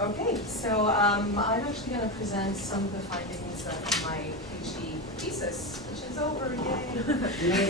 Okay, so I'm actually going to present some of the findings of my PhD thesis, which is over, yay!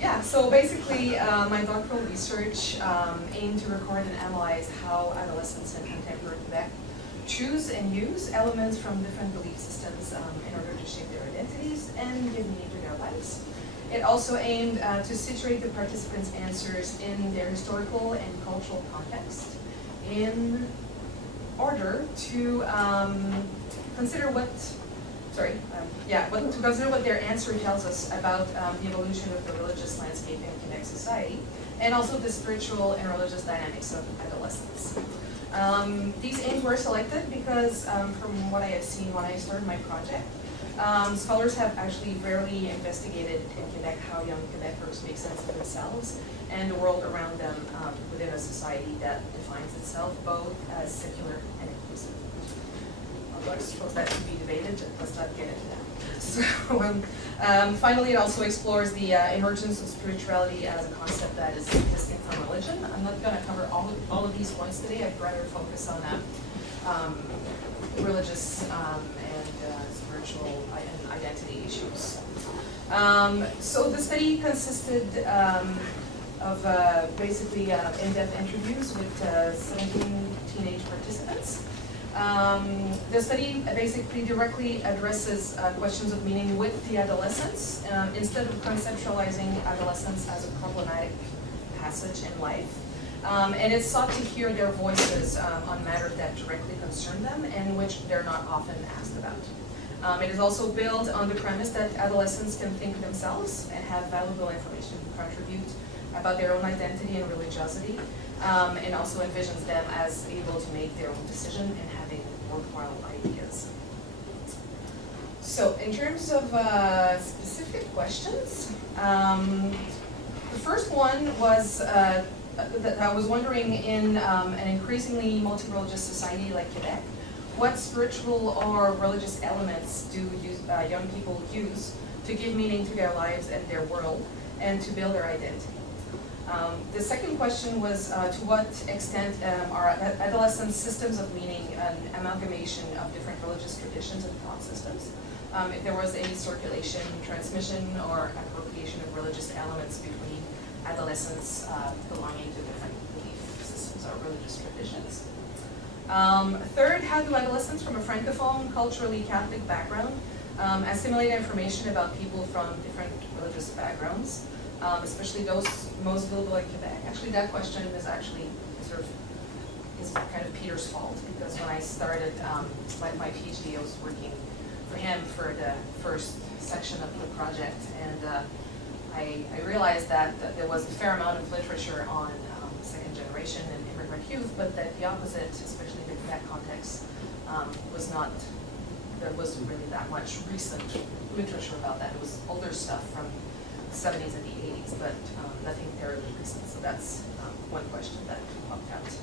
Yeah, so basically my doctoral research aimed to record and analyze how adolescents in contemporary Quebec choose and use elements from different belief systems in order to shape their identities and give meaning to their lives. It also aimed to situate the participants' answers in their historical and cultural context in order to consider what their answer tells us about the evolution of the religious landscape in Quebec society, and also the spiritual and religious dynamics of adolescence. These aims were selected because, from what I have seen when I started my project, scholars have actually rarely investigated in Quebec how young Quebecers make sense of themselves and the world around them within a society that defines itself both as secular and inclusive. Although I suppose that could be debated, but let's not get into that. So, finally, it also explores the emergence of spirituality as a concept that is distinct from religion. I'm not going to cover all of these points today. I'd rather focus on religious and spiritual and identity issues. So the study consisted of basically in-depth interviews with 17 teenage participants. The study basically directly addresses questions of meaning with the adolescents instead of conceptualizing adolescence as a problematic passage in life. And it sought to hear their voices on matters that directly concern them and which they're not often asked about. It is also built on the premise that adolescents can think for themselves and have valuable information to contribute about their own identity and religiosity, and also envisions them as able to make their own decision and having worthwhile ideas. So in terms of specific questions, the first one was that I was wondering, in an increasingly multi-religious society like Quebec, what spiritual or religious elements do young people use to give meaning to their lives and their world and to build their identity? The second question was to what extent are adolescent systems of meaning an amalgamation of different religious traditions and thought systems? If there was any circulation, transmission, or appropriation of religious elements between adolescents belonging to different belief systems or religious traditions. Third, how do adolescents from a francophone, culturally Catholic background assimilate information about people from different religious backgrounds, especially those most visible in Quebec? Actually, that question is actually is kind of Peter's fault, because when I started my PhD, I was working for him for the first section of the project, and I realized that there was a fair amount of literature on second generation and immigrant youth, but that the opposite, especially in the Quebec context, there wasn't really that much recent literature about that. It was older stuff from the 70s and the 80s, but nothing terribly recent. So that's one question that popped out.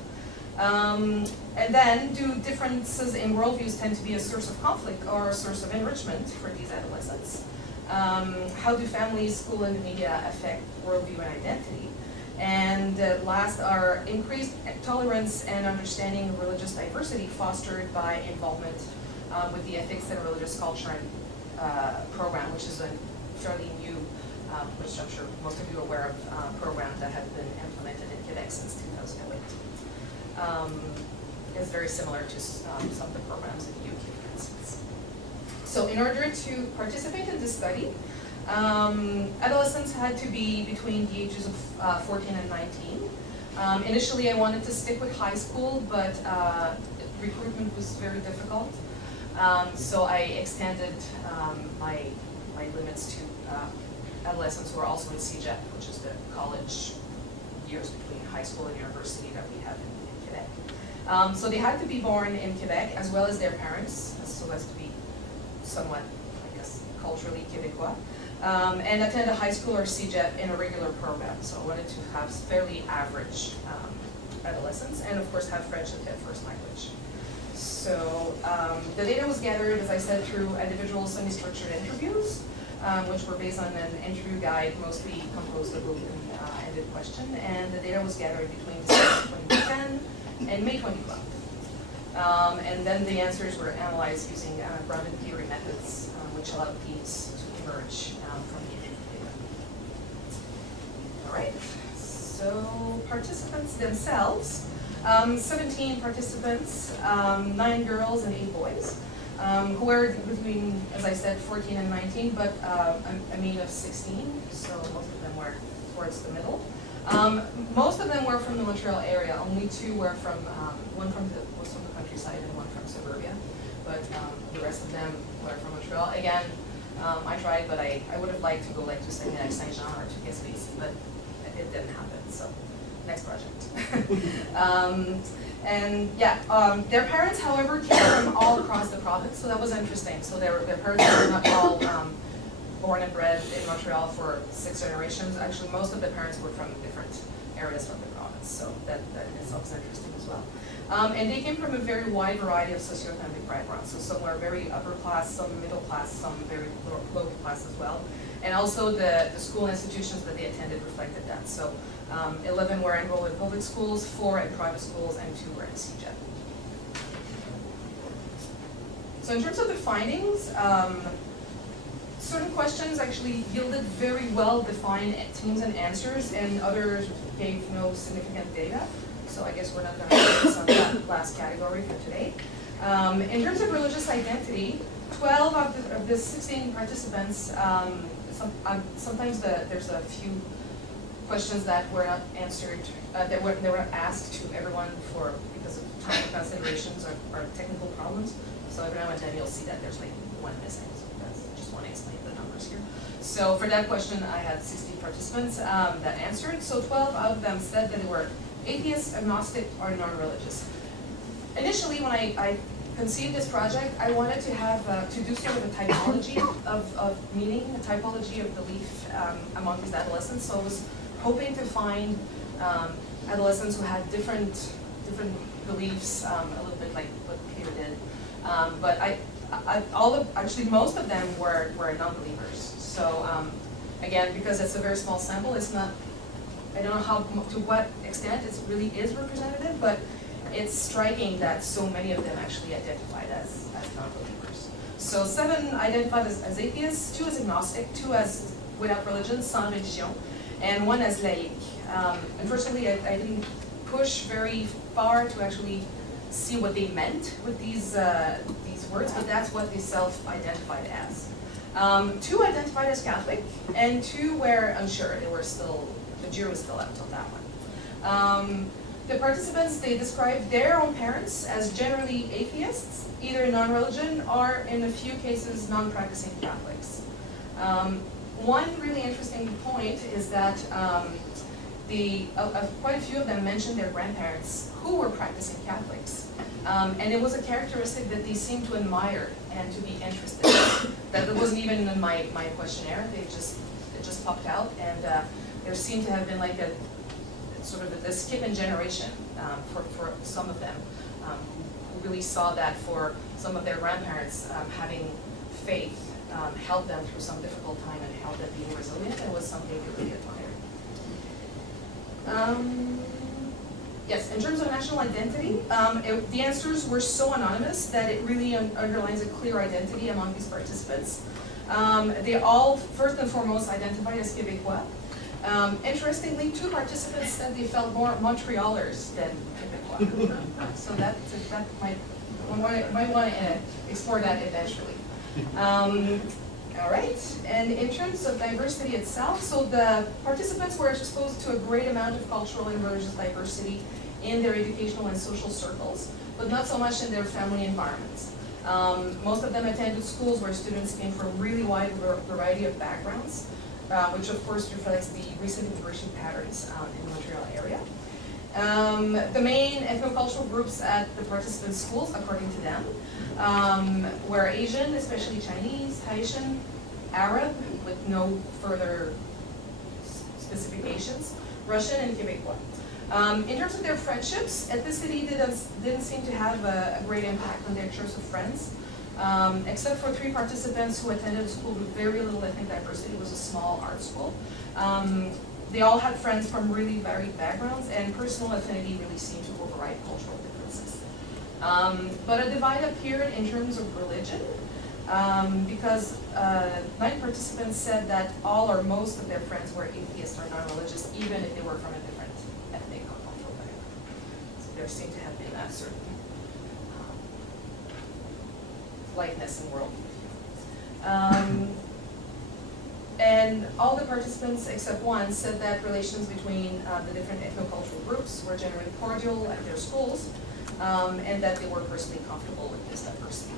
And then, do differences in worldviews tend to be a source of conflict or a source of enrichment for these adolescents? How do families, school, and the media affect worldview and identity? And last, are increased tolerance and understanding of religious diversity fostered by involvement with the Ethics and Religious Culture program, which is a fairly new, which I'm sure most of you are aware of, program that has been implemented in Quebec since 2008. It's very similar to some of the programs in the UK, for instance. So in order to participate in this study, adolescents had to be between the ages of 14 and 19. Initially, I wanted to stick with high school, but recruitment was very difficult. So I extended my limits to adolescents who are also in CEGEP, which is the college years between high school and university that we have in Quebec. So they had to be born in Quebec, as well as their parents, so as to be somewhat, I guess, culturally Quebecois, and attend a high school or CEGEP in a regular program. So I wanted to have fairly average adolescents, and of course have French as their first language. So the data was gathered, as I said, through individual semi-structured interviews, which were based on an interview guide mostly composed of open open-ended question, and the data was gathered between December 2010 and May 2012. And then the answers were analyzed using grounded theory methods, which allowed themes to emerge from the data. All right, so participants themselves, 17 participants, 9 girls and 8 boys, who were between, as I said, 14 and 19, but a mean of 16, so most of them were towards the middle. Most of them were from the Montreal area. Only 2 were from, one from the countryside and one from suburbia, but the rest of them were from Montreal. Again, I tried, but I would have liked to go like to Saint-Jean or to Gaspésie, but it didn't happen, so next project. And yeah, their parents, however, came from all across the province, so that was interesting. So their parents were not all born and bred in Montreal for 6 generations. Actually, most of the parents were from different areas from the province, so that in itself is interesting as well. And they came from a very wide variety of socioeconomic backgrounds. So some were very upper class, some middle class, some very low class as well. And also the school institutions that they attended reflected that. So 11 were enrolled in public schools, 4 in private schools, and 2 were in CEGEP. So in terms of the findings, certain questions actually yielded very well-defined themes and answers, and others gave no significant data. So I guess we're not going to focus on that last category for today. In terms of religious identity, 12 of the 16 participants, sometimes there's a few questions that were not answered, they were asked to everyone because of time considerations or technical problems. So every now and then you'll see that there's like one missing. So that's just want to explain the numbers here. So for that question, I had 16 participants that answered. So 12 of them said that they were atheist, agnostic, or non-religious. Initially, when I conceived this project, I wanted to have to do sort of a typology of meaning, a typology of belief among these adolescents. So I was hoping to find adolescents who had different beliefs, a little bit like what Peter did. But actually most of them were non-believers. So again, because it's a very small sample, it's not. I don't know to what extent it really is representative, but it's striking that so many of them actually identified as non-believers. So 7 identified as atheists, 2 as agnostic, 2 as without religion, sans religion, and 1 as laïque. Unfortunately, I didn't push very far to actually see what they meant with these words, but that's what they self-identified as. 2 identified as Catholic, and 2 were unsure. They were still. The jury was still out on that one. The participants, they described their own parents as generally atheists, either non-religion or, in a few cases, non-practicing Catholics. One really interesting point is that quite a few of them mentioned their grandparents who were practicing Catholics. And it was a characteristic that they seemed to admire and to be interested in. That wasn't even in my questionnaire. It just popped out, and there seemed to have been like a sort of a skip in generation for some of them who really saw that for some of their grandparents having faith helped them through some difficult time and helped them being resilient, and was something they really admired. Yes, in terms of national identity, the answers were so anonymous that it really underlines a clear identity among these participants. They all, first and foremost, identified as Québécois. Interestingly, 2 participants said they felt more Montrealers than Québécois. So that might want to explore that eventually. All right, and in terms of diversity itself, so the participants were exposed to a great amount of cultural and religious diversity in their educational and social circles, but not so much in their family environments. Most of them attended schools where students came from really wide variety of backgrounds, which of course reflects the recent immigration patterns in the Montreal area. The main ethnocultural groups at the participant schools, according to them, were Asian, especially Chinese, Haitian, Arab, with no further specifications, Russian, and Québécois. In terms of their friendships, ethnicity didn't seem to have a great impact on their choice of friends, except for 3 participants who attended a school with very little ethnic diversity. It was a small art school. they all had friends from really varied backgrounds, and personal affinity really seemed to override cultural differences. But a divide appeared in terms of religion, because 9 participants said that all or most of their friends were atheists or non-religious, even if they were from a different ethnic or cultural background. So there seemed to have been a certain likeness in worldview. And all the participants except one said that relations between the different ethnocultural groups were generally cordial at their schools, and that they were personally comfortable with this diversity.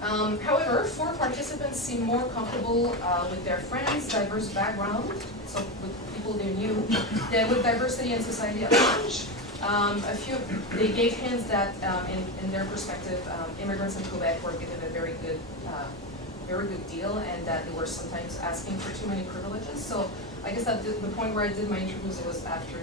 However, 4 participants seemed more comfortable with their friends' diverse background, so with people they knew, than with diversity in society at large. They gave hints that, in their perspective, immigrants in Quebec were given a very good deal, and that they were sometimes asking for too many privileges. So I guess at the point where I did my interviews, it was after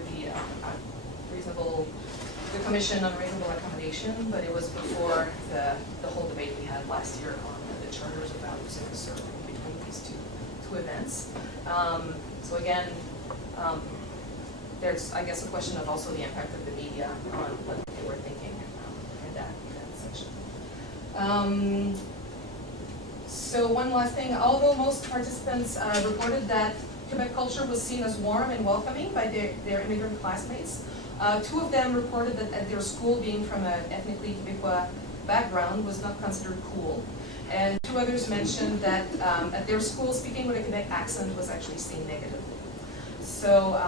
the Commission on Reasonable Accommodation, but it was before the whole debate we had last year on the charters of values and serving between these two events. So again, there's, I guess, a question of also the impact of the media on what they were thinking in that section. So one last thing, although most participants reported that Quebec culture was seen as warm and welcoming by their immigrant classmates, 2 of them reported that at their school, being from an ethnically Quebecois background was not considered cool. And 2 others mentioned that at their school, speaking with a Quebec accent was actually seen negatively. So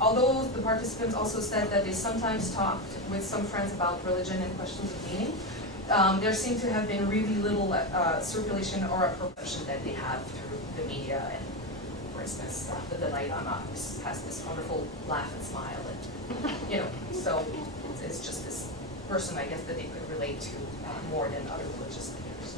although the participants also said that they sometimes talked with some friends about religion and questions of meaning, there seemed to have been really little circulation or a perception that they have through the media. And for instance, the Dalai Lama has this wonderful laugh and smile, and so it's just this person, I guess, that they could relate to more than other religious leaders.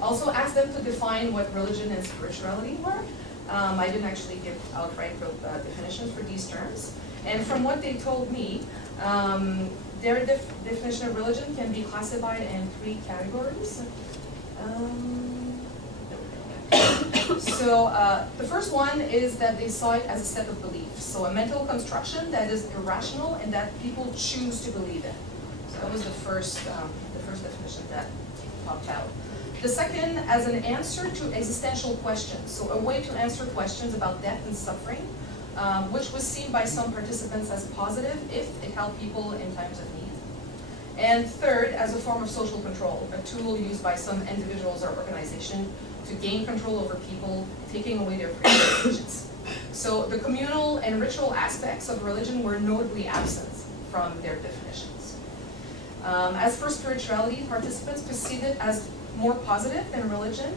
Also asked them to define what religion and spirituality were. I didn't actually give outright definitions for these terms. And from what they told me, their definition of religion can be classified in 3 categories. So the first one is that they saw it as a set of beliefs. So a mental construction that is irrational and that people choose to believe in. So that was the first definition that popped out. The second, as an answer to existential questions. So a way to answer questions about death and suffering, which was seen by some participants as positive if it helped people in times of need. And third, as a form of social control, a tool used by some individuals or organizations to gain control over people, taking away their freedom of religions. So the communal and ritual aspects of religion were notably absent from their definitions. As for spirituality, participants perceived it as more positive than religion.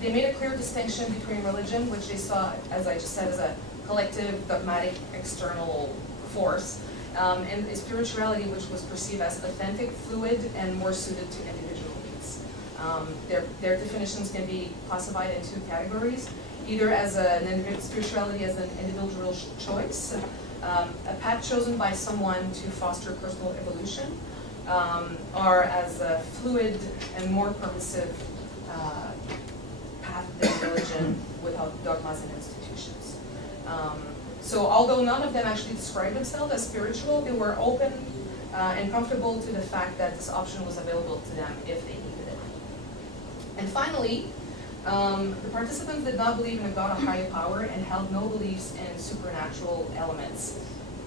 They made a clear distinction between religion, which they saw, as I just said, as a collective, dogmatic, external force, and spirituality, which was perceived as authentic, fluid, and more suited to individual needs. Their definitions can be classified in 2 categories, either as spirituality as an individual choice, a path chosen by someone to foster personal evolution, or as a fluid and more permissive path than religion without dogmas and institutions. So although none of them actually described themselves as spiritual, they were open and comfortable to the fact that this option was available to them if they needed it. And finally, the participants did not believe in a God of higher power and held no beliefs in supernatural elements,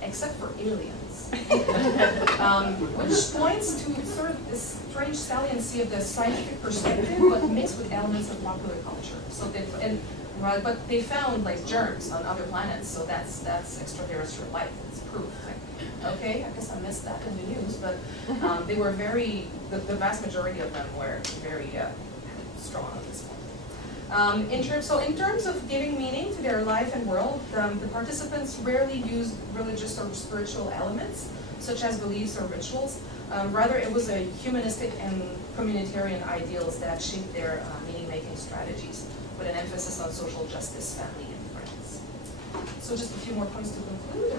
except for aliens. Which points to sort of this strange saliency of the scientific perspective, but mixed with elements of popular culture. So but they found like germs on other planets, so that's extraterrestrial life. It's proof. Like, okay, I guess I missed that in the news, but they were the vast majority of them were very strong on this point. In terms of giving meaning to their life and world, the participants rarely used religious or spiritual elements, such as beliefs or rituals. Rather, it was a humanistic and communitarian ideals that shaped their meaning-making strategies, with an emphasis on social justice, family, and friends. So just a few more points to conclude.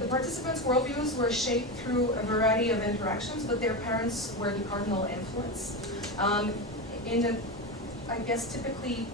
The participants' worldviews were shaped through a variety of interactions, but their parents were the cardinal influence. I guess typically